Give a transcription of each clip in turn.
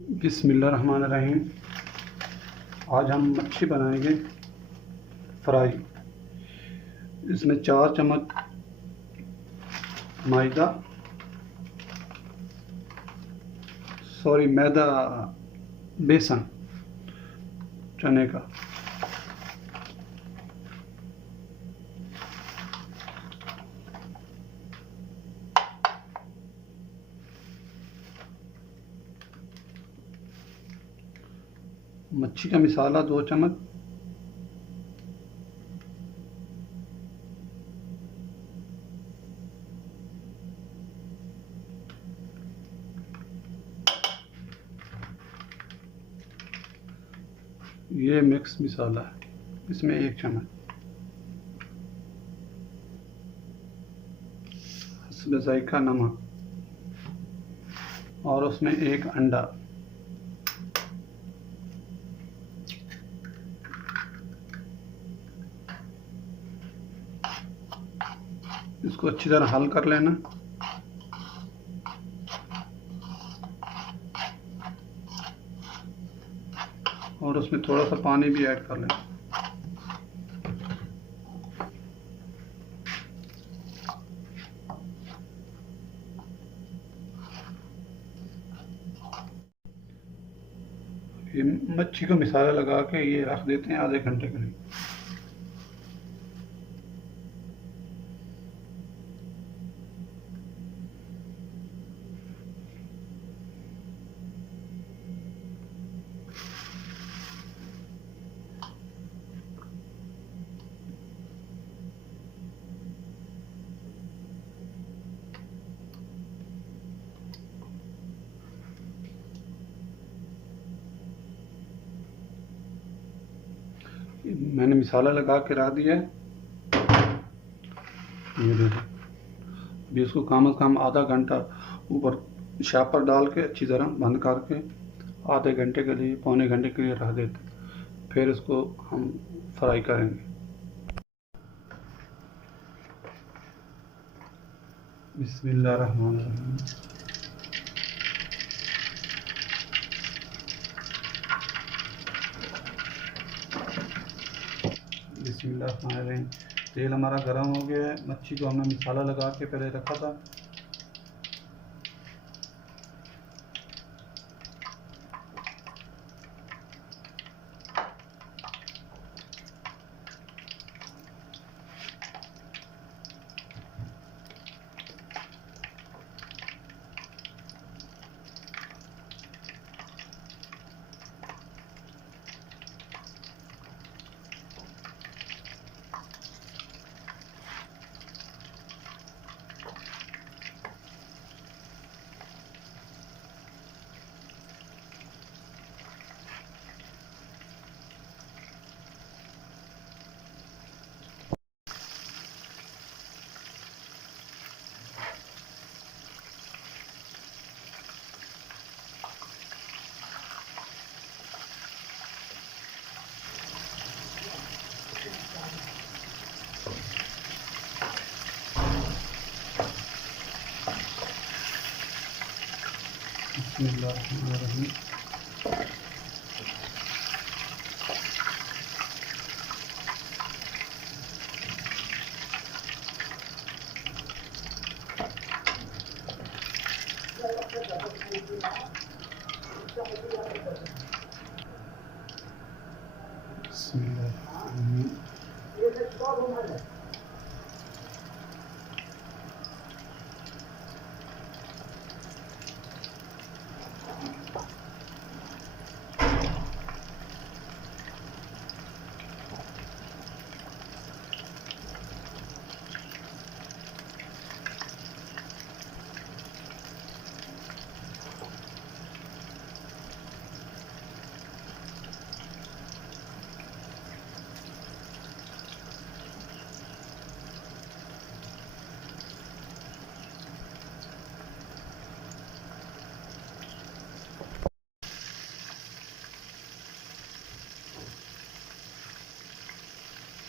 बिस्मिल्लाहिर्रहमानिर्रहीम। आज हम मच्छी बनाएंगे फ्राई। इसमें 4 चम्मच मैदा, बेसन चने का, मच्छी का मसाला 2 चम्मच, ये मिक्स मसाला है, इसमें 1 चम्मच, हस्ब ज़ायक़ा नमक और उसमें 1 अंडा। इसको अच्छी तरह हल कर लेना। और उसमें थोड़ा सा पानी भी ऐड कर लेना। ये मच्छी को मसाला लगा के ये रख देते हैं आधे घंटे के लिए। मैंने मसाला लगा के रख दिया है। ये देखो, अभी इसको कम से कम आधा घंटा ऊपर शापर डाल के अच्छी तरह बंद करके आधे घंटे के लिए, पौने घंटे के लिए रख देते, फिर इसको हम फ्राई करेंगे। बिस्मिल्लाहिर्रहमानिर्रहीम। बिस्मिल्लाहिर्रहमानिर्रहीम। तेल हमारा गर्म हो गया है। मच्छी को हमने मसाला लगा के पहले रखा था। बिस्मिल्लाहिर्रहमानिर्रहीम। बिस्मिल्लाहिर्रहमानिर्रहीम।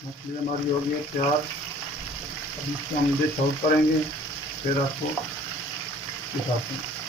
मछली हमारी हो गई है तैयार। अब इसको हम डिश आउट करेंगे, फिर आपको दिखाते हैं।